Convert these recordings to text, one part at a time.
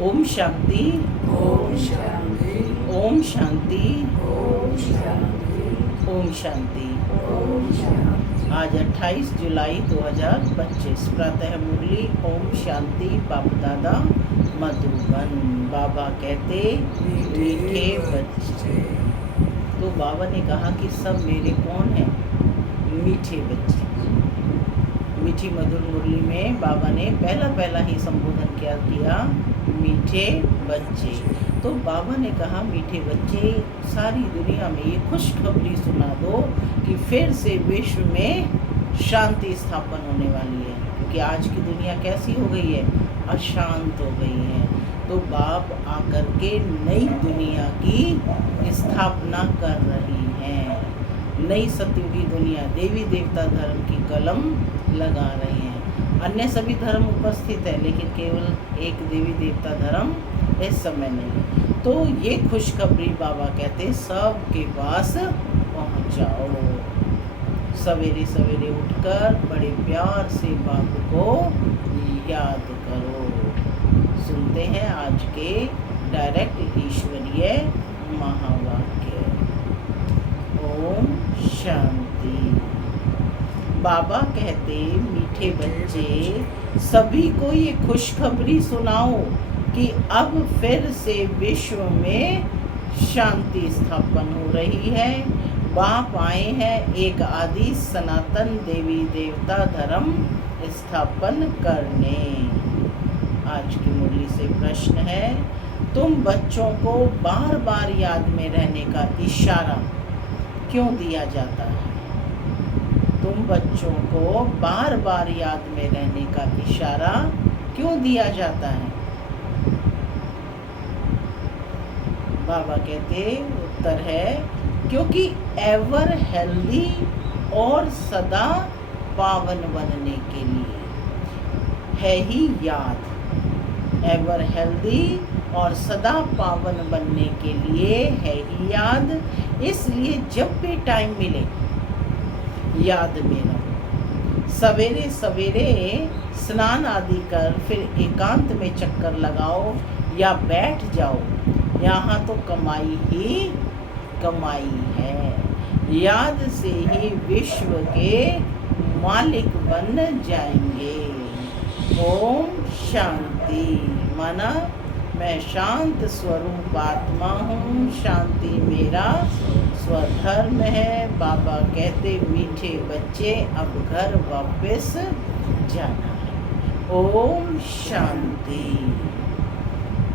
ओम शांति। ओम शांति। ओम शांति। ओम शांति। ओम शांति। ओम शांति। आज 28 जुलाई 2025 प्रातः मुरली ओम शांति बाप दादा मधुबन। बाबा कहते मीठे बच्चे। तो बाबा ने कहा कि सब मेरे कौन हैं? मीठे बच्चे। मीठी मधुर मुरली में बाबा ने पहला ही संबोधन किया मीठे बच्चे। तो बाबा ने कहा मीठे बच्चे, सारी दुनिया में ये खुशखबरी सुना दो कि फिर से विश्व में शांति स्थापन होने वाली है, क्योंकि आज की दुनिया कैसी हो गई है? अशांत हो गई है। तो बाप आकर के नई दुनिया की स्थापना कर रही हैं। नई सतयुगी दुनिया देवी देवता धर्म की कलम लगा रहे हैं। अन्य सभी धर्म उपस्थित है, लेकिन केवल एक देवी देवता धर्म इस समय नहीं। तो ये खुशखबरी बाबा कहते सबके पास पहुंचाओ। सवेरे सवेरे उठकर बड़े प्यार से बाप को याद करो। सुनते हैं आज के डायरेक्ट ईश्वरीय महावाक्य। ओम शांति। बाबा कहते मीठे बच्चे, सभी को ये खुशखबरी सुनाओ कि अब फिर से विश्व में शांति स्थापन हो रही है। बाप आए हैं एक आदि सनातन देवी देवता धर्म स्थापन करने। आज की मुरली से प्रश्न है, तुम बच्चों को बार बार याद में रहने का इशारा क्यों दिया जाता है? तुम बच्चों को बार बार याद में रहने का इशारा क्यों दिया जाता है? बाबा कहते उत्तर है, क्योंकि एवर हेल्दी और सदा पावन बनने के लिए है ही याद। एवर हेल्दी और सदा पावन बनने के लिए है ही याद। इसलिए जब भी टाइम मिले याद में रहो। सवेरे सवेरे स्नान आदि कर फिर एकांत में चक्कर लगाओ या बैठ जाओ, यहाँ तो कमाई ही कमाई है। याद से ही विश्व के मालिक बन जाएंगे। ओम शांति। माना मैं शांत स्वरूप आत्मा हूँ, शांति मेरा स्वधर्म है। बाबा कहते मीठे बच्चे अब घर वापस जाना है। ओम शांति।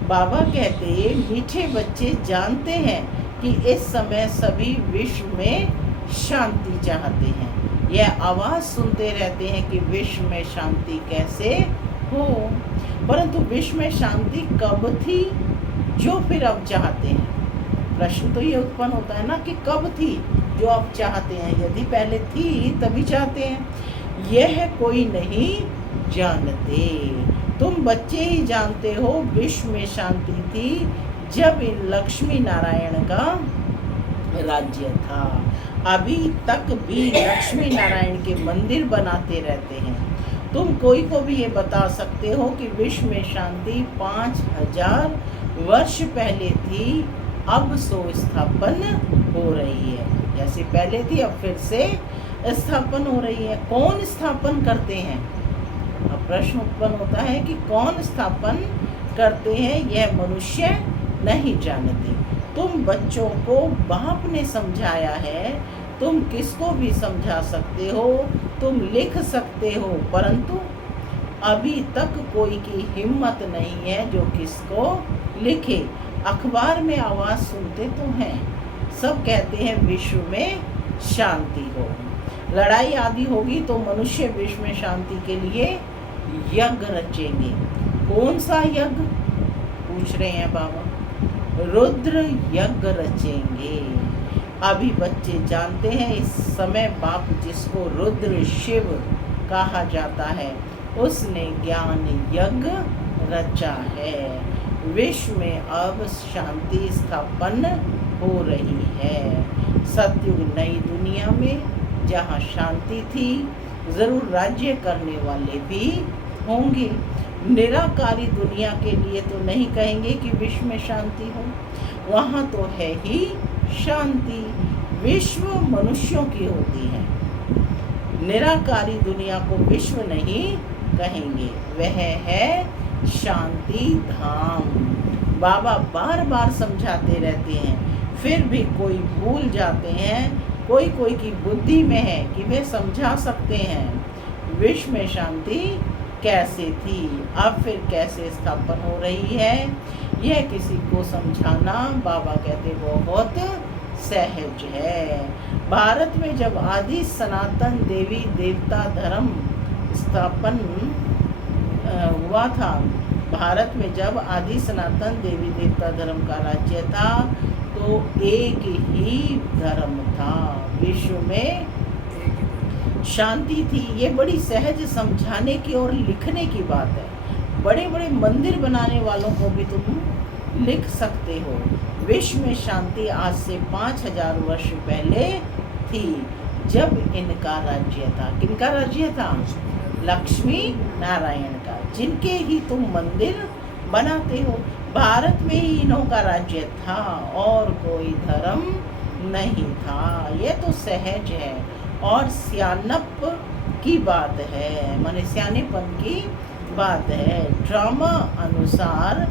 बाबा कहते मीठे बच्चे जानते हैं कि इस समय सभी विश्व में शांति चाहते हैं। यह आवाज़ सुनते रहते हैं कि विश्व में शांति कैसे हो, परंतु विश्व में शांति कब थी जो फिर अब चाहते हैं? प्रश्न तो ये उत्पन्न होता है ना कि कब थी जो अब चाहते हैं। यदि पहले थी तभी चाहते हैं। यह कोई नहीं जानते। तुम बच्चे ही जानते हो विश्व में शांति थी जब इन लक्ष्मी नारायण का राज्य था। अभी तक भी लक्ष्मी नारायण के मंदिर बनाते रहते हैं। तुम कोई को भी ये बता सकते हो कि विश्व में शांति 5000 वर्ष पहले थी, अब स्थापन हो रही है। जैसे पहले थी अब फिर से स्थापन हो रही है। कौन स्थापन करते हैं? अब प्रश्न उत्पन्न होता है कि कौन स्थापन करते हैं? यह मनुष्य नहीं जानते। तुम बच्चों को बाप ने समझाया है। तुम किसको भी समझा सकते हो, तुम लिख सकते हो, परंतु अभी तक कोई की हिम्मत नहीं है जो किसको लिखे। अखबार में आवाज़ सुनते तो हैं, सब कहते हैं विश्व में शांति हो। लड़ाई आदि होगी तो मनुष्य विश्व में शांति के लिए यज्ञ रचेंगे। कौन सा यज्ञ पूछ रहे हैं बाबा? रुद्र यज्ञ रचेंगे। अभी बच्चे जानते हैं इस समय बाप जिसको रुद्र शिव कहा जाता है उसने ज्ञान यज्ञ रचा है। विश्व में अब शांति स्थापन हो रही है। सतयुग नई दुनिया में जहाँ शांति थी, जरूर राज्य करने वाले भी होंगे। निराकारी दुनिया के लिए तो नहीं कहेंगे कि विश्व में शांति हो, वहाँ तो है ही शांति। विश्व मनुष्यों की होती है, निराकारी दुनिया को विश्व नहीं कहेंगे, वह है शांति धाम। बाबा बार बार समझाते रहते हैं, फिर भी कोई भूल जाते हैं, कोई कोई की बुद्धि में है कि वे समझा सकते हैं विश्व में शांति कैसे थी, अब फिर कैसे स्थापन हो रही है, यह किसी को समझाना बाबा कहते बहुत सहज है। भारत में जब आदि सनातन देवी देवता धर्म स्थापन हुआ था, भारत में जब आदि सनातन देवी देवता धर्म का राज्य था, तो एक ही धर्म था, विश्व में शांति थी। ये बड़ी सहज समझाने की और लिखने की बात है। बड़े बड़े मंदिर बनाने वालों को भी तुम लिख सकते हो, विश्व में शांति आज से 5000 वर्ष पहले थी, जब इनका राज्य था। किनका राज्य था? लक्ष्मी नारायण का, जिनके ही तुम मंदिर बनाते हो। भारत में ही इन्हों का राज्य था और कोई धर्म नहीं था। ये तो सहज है और सियानप की बात है, माने सियानेपन की बात है। ड्रामा अनुसार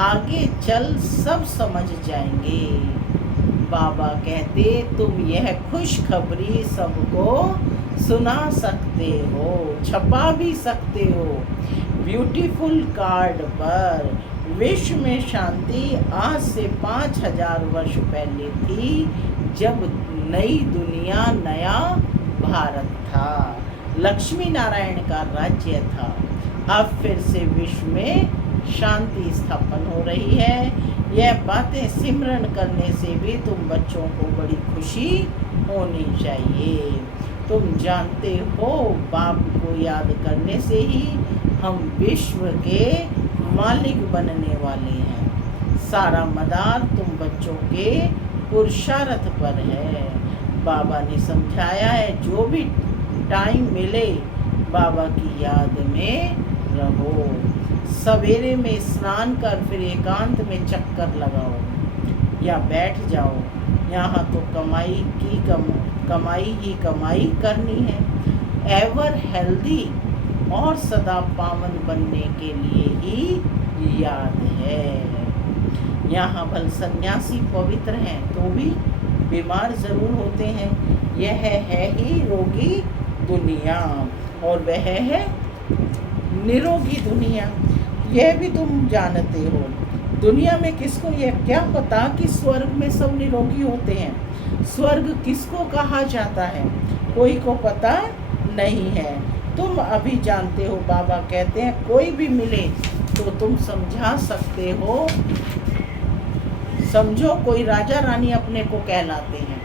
आगे चल सब समझ जाएंगे। बाबा कहते तुम यह खुशखबरी सबको सुना सकते हो, छपा भी सकते हो ब्यूटीफुल कार्ड पर। विश्व में शांति आज से 5000 वर्ष पहले थी, जब नई दुनिया नया भारत था, लक्ष्मी नारायण का राज्य था। अब फिर से विश्व में शांति स्थापन हो रही है। यह बातें सिमरन करने से भी तुम बच्चों को बड़ी खुशी होनी चाहिए। तुम जानते हो बाप को याद करने से ही हम विश्व के मालिक बनने वाले हैं। सारा मदार तुम बच्चों के पुरुषार्थ पर है। बाबा ने समझाया है, जो भी टाइम मिले बाबा की याद में रहो। सवेरे में स्नान कर फिर एकांत में चक्कर लगाओ या बैठ जाओ। यहाँ तो कमाई ही कमाई करनी है। एवर हेल्दी और सदा पावन बनने के लिए ही याद है। यहाँ भल सन्यासी पवित्र हैं तो भी बीमार जरूर होते हैं। यह है ही रोगी दुनिया और वह है निरोगी दुनिया। यह भी तुम जानते हो। दुनिया में किसको यह क्या पता कि स्वर्ग में सब निरोगी होते हैं। स्वर्ग किसको कहा जाता है, कोई को पता नहीं है। तुम अभी जानते हो। बाबा कहते हैं कोई भी मिले तो तुम समझा सकते हो। समझो कोई राजा रानी अपने को कहलाते हैं।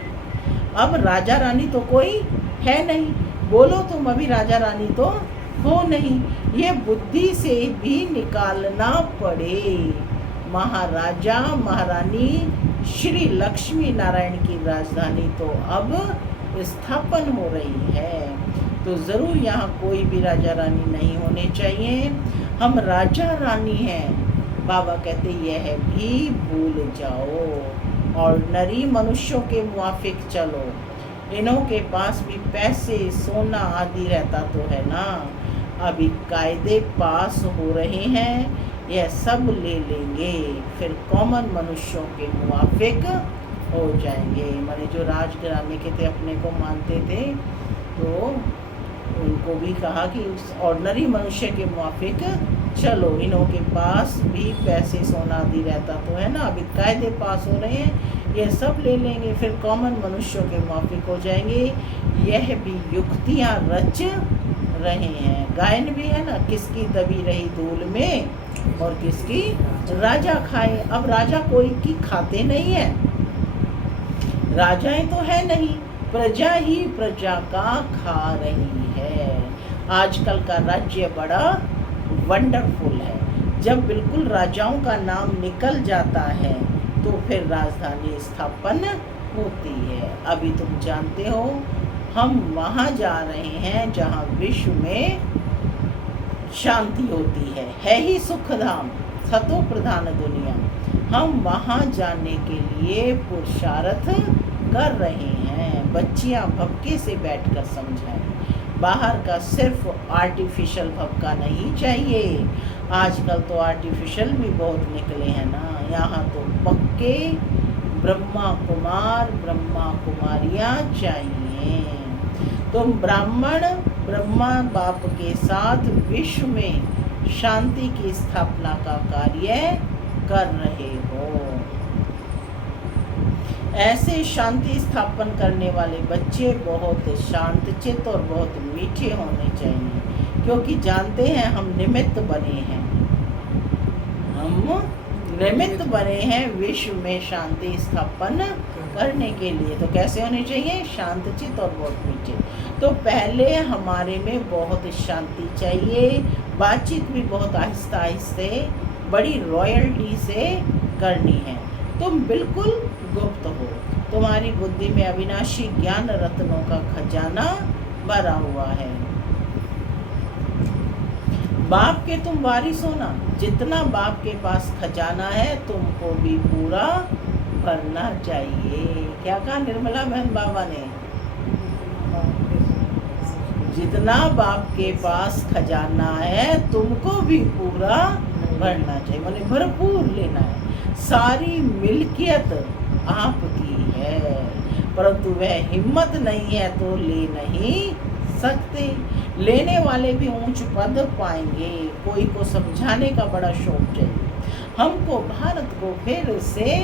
अब राजा रानी तो कोई है नहीं, बोलो तुम अभी राजा रानी तो हो नहीं। ये बुद्धि से भी निकालना पड़े। महाराजा महारानी श्री लक्ष्मी नारायण की राजधानी तो अब स्थापन हो रही है, तो ज़रूर यहाँ कोई भी राजा रानी नहीं होने चाहिए। हम राजा रानी हैं। बाबा कहते यह भी भूल जाओ। ऑर्डिनरी मनुष्यों के मुआफिक चलो। इन्हों के पास भी पैसे सोना आदि रहता तो है ना। अभी कायदे पास हो रहे हैं, यह सब ले लेंगे, फिर कॉमन मनुष्यों के मुआफिक हो जाएंगे। माने जो राजघराने के थे अपने को मानते थे, तो उनको भी कहा कि उस ऑर्डिनरी मनुष्य के मुआफिक चलो। इन्हों के पास भी पैसे सोना आदि रहता तो है ना। अभी कायदे पास हो रहे हैं, ये सब ले लेंगे, फिर कॉमन मनुष्यों के मुआफिक हो जाएंगे। यह भी युक्तियाँ रच रहे हैं। गायन भी है ना, किसकी दबी रही धूल में और किसकी राजा खाए। अब राजा कोई की खाते नहीं है, राजाएं तो है नहीं, प्रजा ही प्रजा का खा रही है। आजकल का राज्य बड़ा वंडरफुल है। जब बिल्कुल राजाओं का नाम निकल जाता है तो फिर राजधानी स्थापन होती है। अभी तुम जानते हो हम वहाँ जा रहे हैं जहाँ विश्व में शांति होती है ही सुख धाम, सतो प्रधान दुनिया। हम वहाँ जाने के लिए पुरुषार्थ कर रहे हैं। बच्चियाँ भपके से बैठकर समझाएं, बाहर का सिर्फ आर्टिफिशियल भपका नहीं चाहिए। आजकल तो आर्टिफिशियल भी बहुत निकले हैं ना, यहाँ तो पक्के ब्रह्मा कुमार ब्रह्मा कुमारियाँ चाहिए। तुम ब्राह्मण ब्रह्मा बाप के साथ विश्व में शांति की स्थापना का कार्य कर रहे हो। ऐसे शांति स्थापन करने वाले बच्चे बहुत शांतचित्त और बहुत मीठे होने चाहिए, क्योंकि जानते हैं हम निमित्त बने हैं, हम निमित्त बने हैं विश्व में शांति स्थापन करने के लिए। तो कैसे होने चाहिए? शांतचित्त और बहुत मीठे। तो पहले हमारे में बहुत शांति चाहिए, बातचीत भी बहुत आहिस्ता आहिस्ते बड़ी रॉयल्टी से करनी है। तुम बिल्कुल गुप्त हो, तुम्हारी बुद्धि में अविनाशी ज्ञान रत्नों का खजाना भरा हुआ है। बाप के तुम वारिस हो ना, जितना बाप के पास खजाना है तुमको भी पूरा भरना चाहिए। क्या कहा निर्मला बहन बाबा ने? जितना बाप के पास खजाना है तुमको भी पूरा भरना चाहिए, माने भरपूर लेना है। सारी मिल्कियत आपकी है, परंतु वह हिम्मत नहीं है तो ले नहीं सकते। लेने वाले भी ऊंच पद पाएंगे। कोई को समझाने का बड़ा शौक चाहिए। हमको भारत को फिर से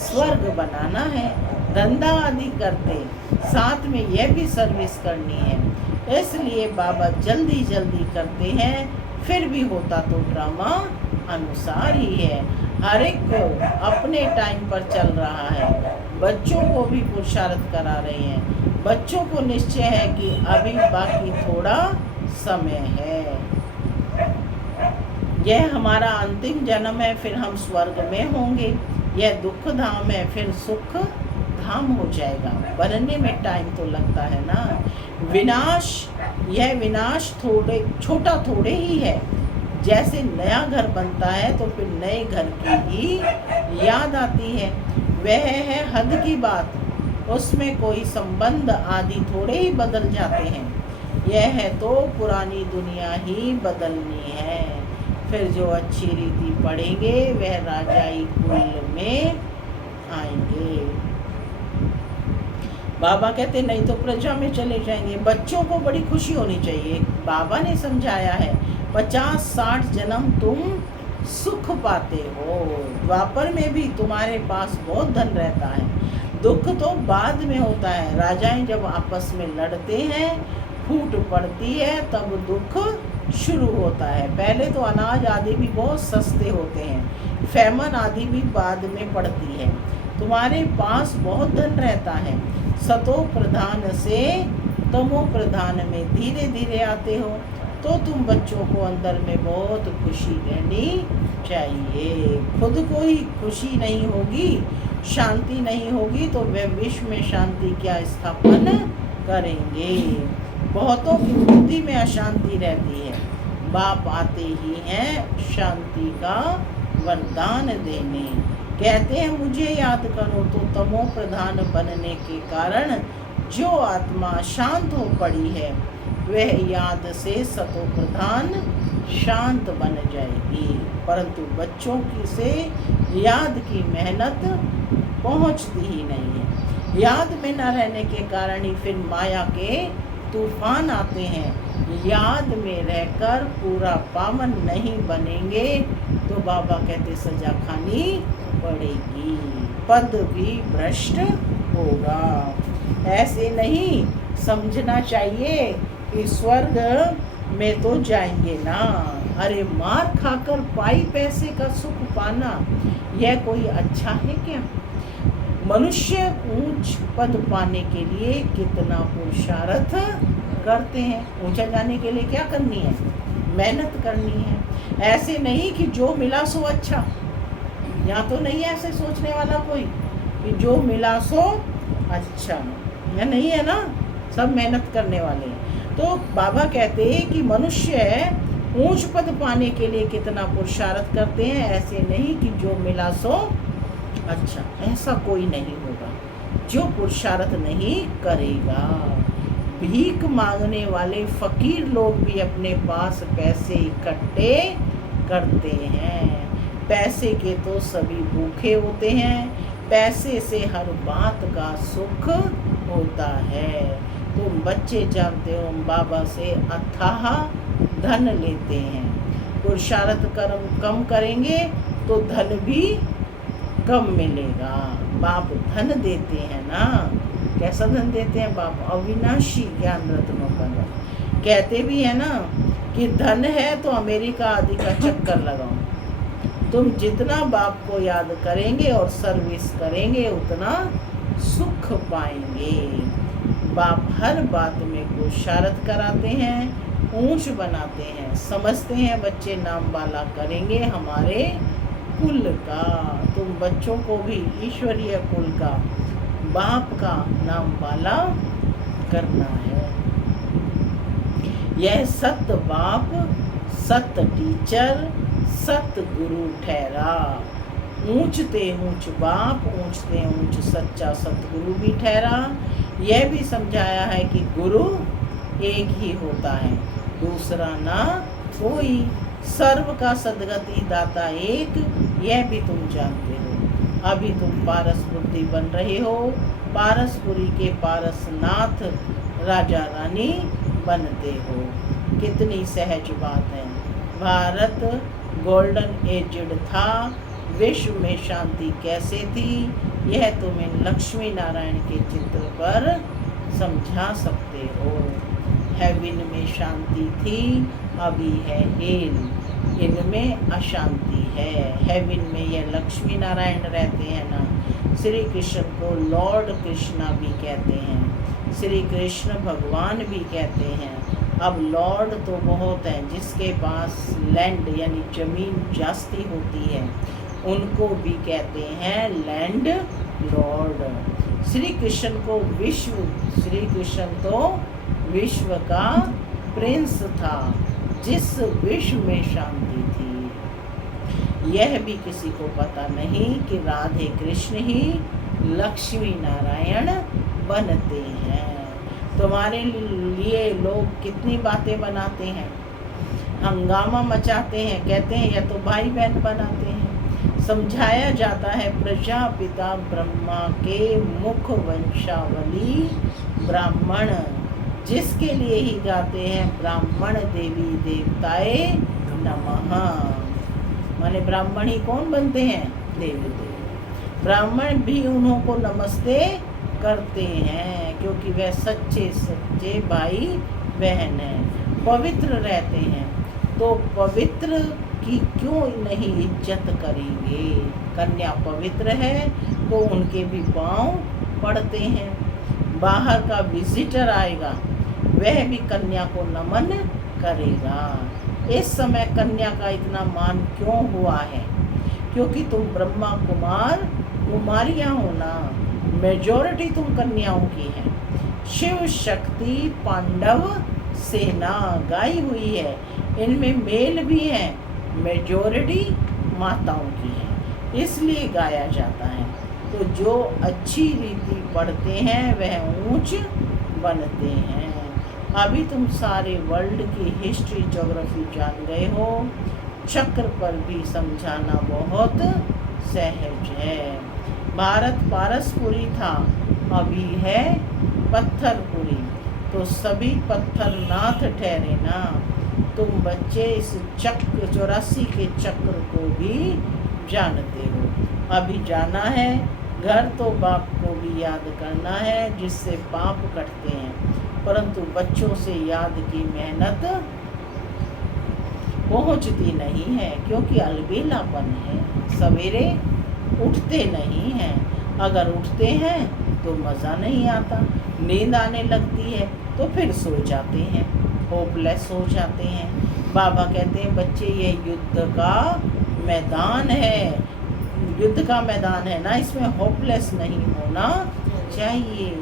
स्वर्ग बनाना है। धंधा आदि करते साथ में यह भी सर्विस करनी है, इसलिए बाबा जल्दी जल्दी करते हैं। फिर भी होता तो ड्रामा अनुसार ही है। हर एक को अपने टाइम पर चल रहा है। बच्चों को भी पुरुषार्थ करा रहे हैं। बच्चों को निश्चय है कि अभी बाकी थोड़ा समय है। यह हमारा अंतिम जन्म है, फिर हम स्वर्ग में होंगे। यह दुख धाम है, फिर सुख धाम हो जाएगा। बनने में टाइम तो लगता है ना। विनाश, यह विनाश थोड़े छोटा थोड़े ही है। जैसे नया घर बनता है तो फिर नए घर की ही याद आती है। वह है हद की बात, उसमें कोई संबंध आदि थोड़े ही बदल जाते हैं। यह है तो पुरानी दुनिया ही बदलनी है। फिर जो अच्छी रीति पढ़ेंगे वह राजाई कुल में आएंगे। बाबा कहते नहीं तो प्रजा में चले जाएंगे। बच्चों को बड़ी खुशी होनी चाहिए। बाबा ने समझाया है 50-60 जन्म तुम सुख पाते हो। द्वापर में भी तुम्हारे पास बहुत धन रहता है। दुख तो बाद में होता है। राजाएं जब आपस में लड़ते हैं, फूट पड़ती है, तब दुख शुरू होता है। पहले तो अनाज आदि भी बहुत सस्ते होते हैं। फैमन आदि भी बाद में पड़ती है। तुम्हारे पास बहुत धन रहता है। सतो प्रधान से तमो प्रधान में धीरे धीरे आते हो, तो तुम बच्चों को अंदर में बहुत खुशी रहनी चाहिए। खुद को ही खुशी नहीं होगी, शांति नहीं होगी, तो वे विश्व में शांति क्या स्थापन करेंगे। बहुतों की बुद्धि में अशांति रहती है। बाप आते ही हैं शांति का वरदान देने। कहते हैं मुझे याद करो, तो तमो प्रधान बनने के कारण जो आत्मा शांत हो पड़ी है वह याद से सतो प्रधान शांत बन जाएगी। परंतु बच्चों की से याद की मेहनत पहुंचती ही नहीं है। याद में न रहने के कारण ही फिर माया के तूफान आते हैं। याद में रहकर पूरा पावन नहीं बनेंगे तो बाबा कहते सजा खानी पड़ेगी, पद भी भ्रष्ट होगा। ऐसे नहीं समझना चाहिए कि स्वर्ग में तो जाएंगे ना। अरे मार खाकर पाई पैसे का सुख पाना यह कोई अच्छा है क्या? मनुष्य ऊंच पद पाने के लिए कितना पुरुषार्थ करते हैं। ऊंचा जाने के लिए क्या करनी है? मेहनत करनी है। ऐसे नहीं कि जो मिला सो अच्छा। यहाँ तो नहीं है ऐसे सोचने वाला कोई कि जो मिला सो अच्छा, या नहीं है ना। सब मेहनत करने वाले हैं। तो बाबा कहते हैं कि मनुष्य ऊंच पद पाने के लिए कितना पुरुषार्थ करते हैं। ऐसे नहीं कि जो मिला सो अच्छा, ऐसा कोई नहीं होगा जो पुरुषार्थ नहीं करेगा। भीख मांगने वाले फकीर लोग भी अपने पास पैसे इकट्ठे करते हैं। पैसे के तो सभी भूखे होते हैं, पैसे से हर बात का सुख होता है। तुम बच्चे जानते हो बाबा से अथाह धन लेते हैं। पुरुषार्थ कर्म कम करेंगे तो धन भी कम मिलेगा। बाप धन देते हैं ना, कैसा धन देते हैं बाप? अविनाशी ज्ञान रत्नों का धन। कहते भी है ना कि धन है तो अमेरिका आदि का चक्कर लगाओ। तुम जितना बाप को याद करेंगे और सर्विस करेंगे उतना सुख पाएंगे। बाप हर बात में पुरुषार्थ कराते हैं, ऊंच बनाते हैं। समझते हैं बच्चे नाम वाला करेंगे हमारे कुल का। तुम बच्चों को भी ईश्वरीय कुल का, बाप का नाम वाला करना है। यह सत बाप, सत टीचर, सत गुरु ठहरा। ऊंचते ऊंच बाप, ऊंचते ऊंच सच्चा सतगुरु भी ठहरा। यह भी समझाया है कि गुरु एक ही होता है, दूसरा ना कोई। सर्व का सदगति दाता एक, यह भी तुम जानते हो। अभी तुम पारस बुद्धि बन रहे हो, पारसपुरी के पारसनाथ राजा रानी बनते हो। कितनी सहज बात है। भारत गोल्डन एजड था, विश्व में शांति कैसे थी, यह तुम इन लक्ष्मी नारायण के चित्र पर समझा सकते हो। हेवन में शांति थी, अभी है हेल, इनमें अशांति है। हेवन में यह लक्ष्मी नारायण रहते हैं ना। श्री कृष्ण को लॉर्ड कृष्णा भी कहते हैं, श्री कृष्ण भगवान भी कहते हैं। अब लॉर्ड तो बहुत हैं, जिसके पास लैंड यानी जमीन जास्ती होती है उनको भी कहते हैं लैंड लॉर्ड। श्री कृष्ण को विश्व, श्री कृष्ण तो विश्व का प्रिंस था, जिस विश्व में शांति थी। यह भी किसी को पता नहीं कि राधे कृष्ण ही लक्ष्मी नारायण बनते हैं। तुम्हारे लिए लोग कितनी बातें बनाते हैं, हंगामा मचाते हैं, कहते हैं यह तो भाई बहन बनाते हैं। समझाया जाता है प्रजापिता ब्रह्मा के मुख वंशावली ब्राह्मण, जिसके लिए ही गाते हैं ब्राह्मण देवी देवताए नमः। माने ब्राह्मण ही कौन बनते हैं? देवी देव। ब्राह्मण भी उन्हों को नमस्ते करते हैं, क्योंकि वह सच्चे सच्चे भाई बहन हैं, पवित्र रहते हैं। तो पवित्र की क्यों नहीं इज्जत करेंगे? कन्या पवित्र है तो उनके भी पांव पड़ते हैं। बाहर का विजिटर आएगा, वह भी कन्या को नमन करेगा। इस समय कन्या का इतना मान क्यों हुआ है? क्योंकि तुम ब्रह्मा कुमार कुमारियां हो ना, मेजॉरिटी तुम कन्याओं की है। शिव शक्ति पांडव सेना गाई हुई है, इनमें मेल भी है, मेजॉरिटी माताओं की है, इसलिए गाया जाता है। तो जो अच्छी रीति पढ़ते हैं वह ऊंच बनते हैं। अभी तुम सारे वर्ल्ड की हिस्ट्री ज्योग्राफी जान गए हो, चक्र पर भी समझाना बहुत सहज है। भारत पारसपुरी था, अभी है पत्थरपुरी, तो सभी पत्थरनाथ ठहरे ना। तुम बच्चे इस चक्र 84 के चक्र को भी जानते हो। अभी जाना है घर, तो बाप को भी याद करना है, जिससे पाप कटते हैं। परंतु बच्चों से याद की मेहनत पहुंचती नहीं है, क्योंकि अलबेलापन है, सवेरे उठते नहीं हैं। अगर उठते हैं तो मज़ा नहीं आता, नींद आने लगती है तो फिर सो जाते हैं, होपलेस हो जाते हैं। बाबा कहते हैं बच्चे ये युद्ध का मैदान है, युद्ध का मैदान है ना, इसमें होपलेस नहीं होना चाहिए।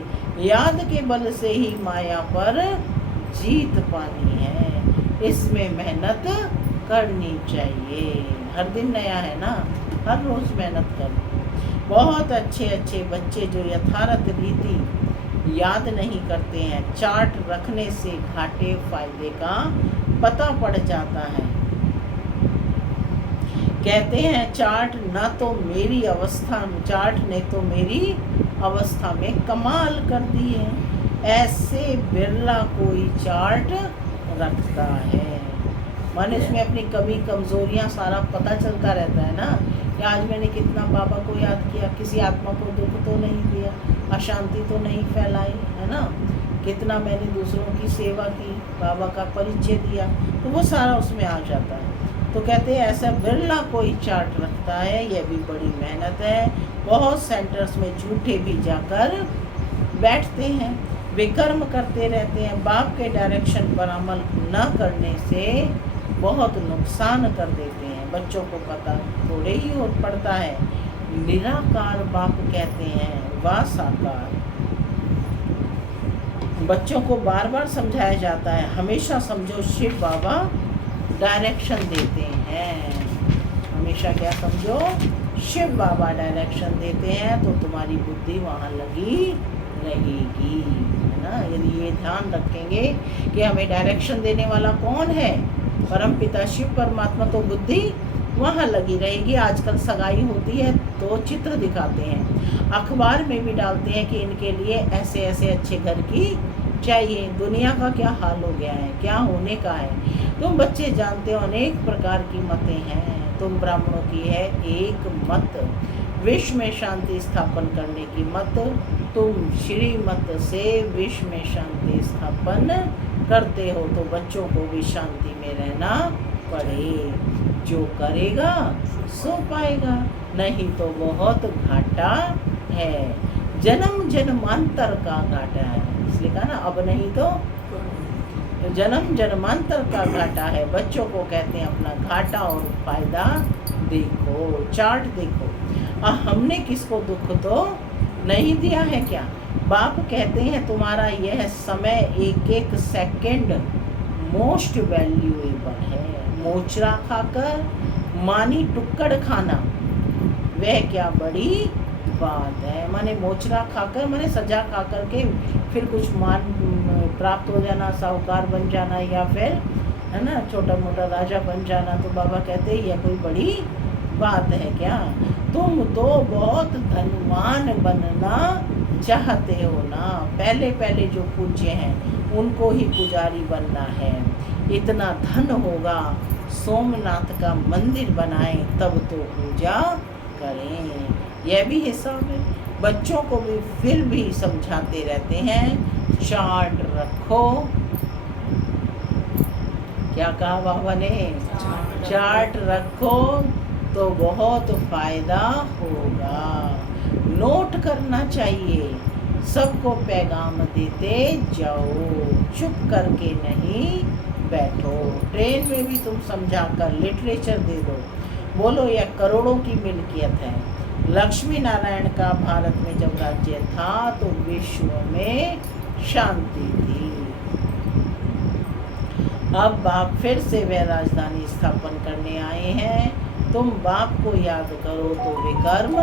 याद के बल से ही माया पर जीत पानी है। इसमें मेहनत करनी चाहिए। हर दिन नया है ना, हर रोज मेहनत करो। बहुत अच्छे अच्छे बच्चे जो यथार्थ रीति याद नहीं करते हैं, चार्ट रखने से घाटे फायदे का पता पड़ जाता है। कहते हैं चार्ट ना तो मेरी अवस्था, चार्ट ने तो मेरी अवस्था में कमाल कर दी है। ऐसे बिरला कोई चार्ट रखता है। माने इसमें अपनी कमी कमजोरियां सारा पता चलता रहता है ना, कि आज मैंने कितना बाबा को याद किया, किसी आत्मा को दुख तो नहीं दिया, अशांति तो नहीं फैलाई, है ना, कितना मैंने दूसरों की सेवा की, बाबा का परिचय दिया, तो वो सारा उसमें आ जाता है। तो कहते हैं ऐसा बिरला कोई चार्ट रखता है, यह भी बड़ी मेहनत है। बहुत सेंटर्स में झूठे भी जाकर बैठते हैं, विकर्म करते रहते हैं, बाप के डायरेक्शन पर अमल न करने से बहुत नुकसान कर देते हैं। बच्चों को पता थोड़े ही हो पड़ता है। निराकार बाप कहते हैं व साकार। बच्चों को बार बार समझाया जाता है, हमेशा समझो शिव बाबा डायरेक्शन देते हैं। हमेशा क्या समझो, शिव बाबा डायरेक्शन देते हैं, तो तुम्हारी बुद्धि वहाँ लगी रहेगी, है ना। यदि ये ध्यान रखेंगे कि हमें डायरेक्शन देने वाला कौन है, परम पिता शिव परमात्मा, तो बुद्धि वहाँ लगी रहेगी। आजकल सगाई होती है तो चित्र दिखाते हैं, अखबार में भी डालते हैं कि इनके लिए ऐसे ऐसे अच्छे घर की चाहिए। दुनिया का क्या हाल हो गया है, क्या होने का है। तुम बच्चे जानते हो अनेक प्रकार की मतें हैं। तुम ब्राह्मणों की है एक मत, विश्व में शांति स्थापन करने की मत। तुम श्री मत से विश्व में शांति स्थापन करते हो, तो बच्चों को भी शांति में रहना पड़े। जो करेगा सो पाएगा, नहीं तो बहुत घाटा है। जन्म जन्मांतर का घाटा है, इसलिए कहा ना, अब नहीं तो जन्म जन्मांतर का घाटा है। बच्चों को कहते हैं अपना घाटा और फायदा देखो, चार्ट देखो। हमने किसको दुख तो नहीं दिया है क्या। बाप कहते हैं तुम्हारा यह समय एक एक सेकंड मोस्ट वैल्यूएबल है। मोचरा खाकर मानी टुक्कड़ खाना, वह क्या बड़ी बात है। माने मोचरा खाकर, माने सजा खाकर के फिर कुछ मान प्राप्त हो जाना, साहूकार बन जाना, या फिर है ना छोटा मोटा राजा बन जाना, तो बाबा कहते हैं यह कोई बड़ी बात है क्या। तुम तो बहुत धनवान बनना चाहते हो ना। पहले पहले जो पूज्य हैं उनको ही पुजारी बनना है। इतना धन होगा, सोमनाथ का मंदिर बनाएं तब तो पूजा करें। यह भी हिसाब है। बच्चों को भी फिर भी समझाते रहते हैं, चार्ट रखो। क्या कहा बाबा ने, चार्ट रखो तो बहुत फायदा होगा। नोट करना चाहिए, सबको पैगाम देते जाओ, चुप करके नहीं बैठो। ट्रेन में भी तुम समझा कर लिटरेचर दे दो, बोलो यह करोड़ों की मिल्कियत है। लक्ष्मी नारायण का भारत में जब राज्य था तो विश्व में शांति थी। अब बाप फिर से वह राजधानी स्थापन करने आए हैं। तुम बाप को याद करो तो विकर्म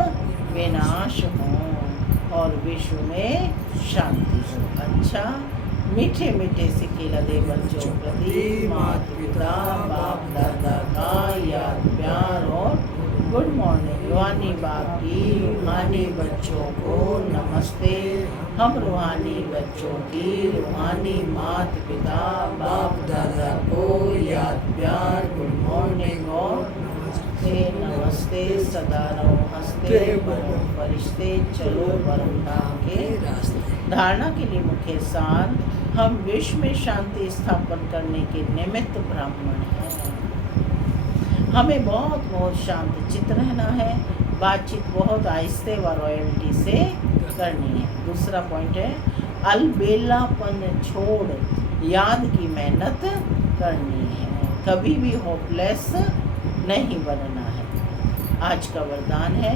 विनाश हो और विश्व में शांति हो। अच्छा, मीठे मीठे सिक्के लदे बच्चों प्रति माता पिता बाप दादा का याद प्यार और गुड मॉर्निंग। रूहानी बाप की रूहानी बच्चों को नमस्ते। हम रूहानी बच्चों की रूहानी माता पिता बाप दादा को याद प्यार गुड मॉर्निंग और नमस्ते। सदा रहो हंसते बनो फरिश्ते, चलो परम धाम के रास्ते। धारणा के लिए मुख्य सार, हम विश्व में शांति स्थापन करने के निमित्त ब्राह्मण हैं। हमें बहुत बहुत शांत चित्त रहना है, बातचीत बहुत आहिस्ते व रॉयल्टी से करनी है। दूसरा पॉइंट है, अलबेलापन छोड़ याद की मेहनत करनी है, कभी भी होपलेस नहीं बनना है। आज का वरदान है,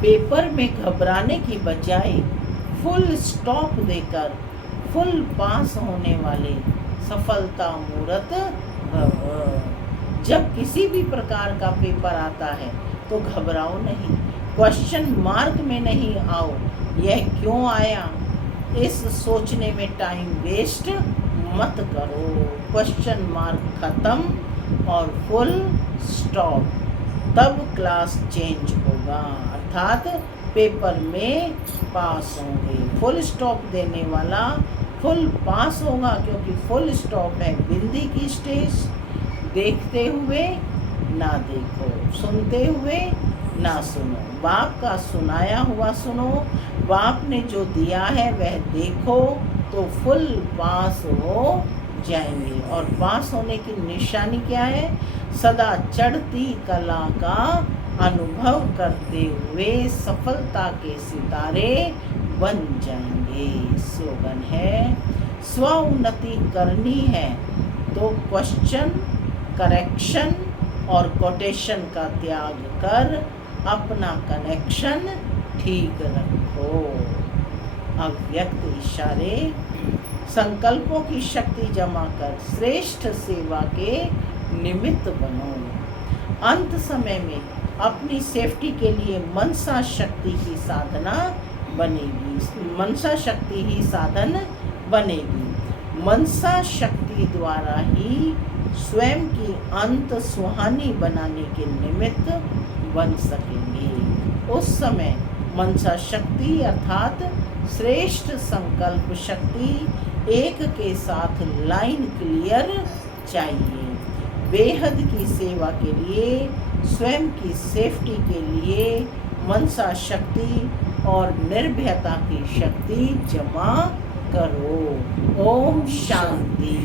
पेपर में घबराने की बजाय फुल स्टॉप देकर फुल पास होने वाले सफलता मूरत भव। जब किसी भी प्रकार का पेपर आता है तो घबराओ नहीं, क्वेश्चन मार्क में नहीं आओ, यह क्यों आया इस सोचने में टाइम वेस्ट मत करो। क्वेश्चन मार्क खत्म और फुल स्टॉप, तब क्लास चेंज होगा, अर्थात पेपर में पास होंगे। फुल स्टॉप देने वाला फुल पास होगा, क्योंकि फुल स्टॉप है बिंदी की स्टेज। देखते हुए ना देखो, सुनते हुए ना सुनो, बाप का सुनाया हुआ सुनो, बाप ने जो दिया है वह देखो, तो फुल पास हो जाएंगे। और पास होने की निशानी क्या है? सदा चढ़ती कला का अनुभव करते हुए सफलता के सितारे बन जाएंगे। स्लोगन है, स्व उन्नति करनी है तो क्वेश्चन, करेक्शन और कोटेशन का त्याग कर अपना कनेक्शन ठीक रखो। अव्यक्त इशारे, संकल्पों की शक्ति जमा कर श्रेष्ठ सेवा के निमित्त बनो। अंत समय में अपनी सेफ्टी के लिए मनसा शक्ति की साधना बनेगी, मनसा शक्ति ही साधन बनेगी। मनसा शक्ति द्वारा ही स्वयं की अंत सुहानी बनाने के निमित्त बन सकेंगे। उस समय मनसा शक्ति अर्थात श्रेष्ठ संकल्प शक्ति एक के साथ लाइन क्लियर चाहिए। बेहद की सेवा के लिए, स्वयं की सेफ्टी के लिए मनसा शक्ति और निर्भयता की शक्ति जमा करो। ओम शांति।